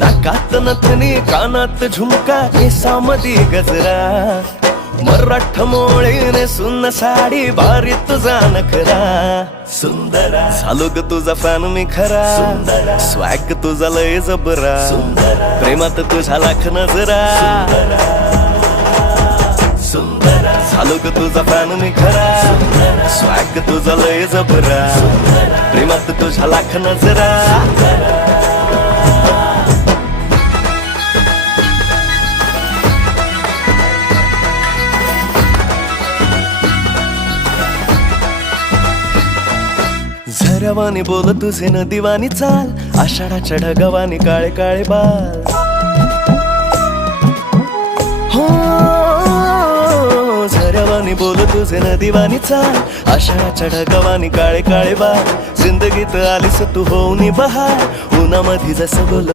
नाकात नथनी कानात झुमका केसामधी गजरा मराठ मोळीने सुन्न साडी भारी तुझा नखरा सुंदरा झालो ग तुझा फॅन मी खरा सुंदरा स्वॅग तुझा लय जबरा सुंदरा प्रेमात तुझा लाख नजरा सुंदरा झालो ग तुझा फॅन मी खरा स्वॅग तुझा लय जबरा प्रेमात तुझा लाख नजरा झऱ्यावानी बोल तुझे नदीवानी चाल आषाढाच्या ढगावानी काळे काळे बाल हो झऱ्यावानी बोल तुझे नदीवानी चाल आषाढाच्या ढगावानी काळे काळे बाल जिंदगीत आलीस तू होऊनी बहार उन्हामध्ये जसं बोल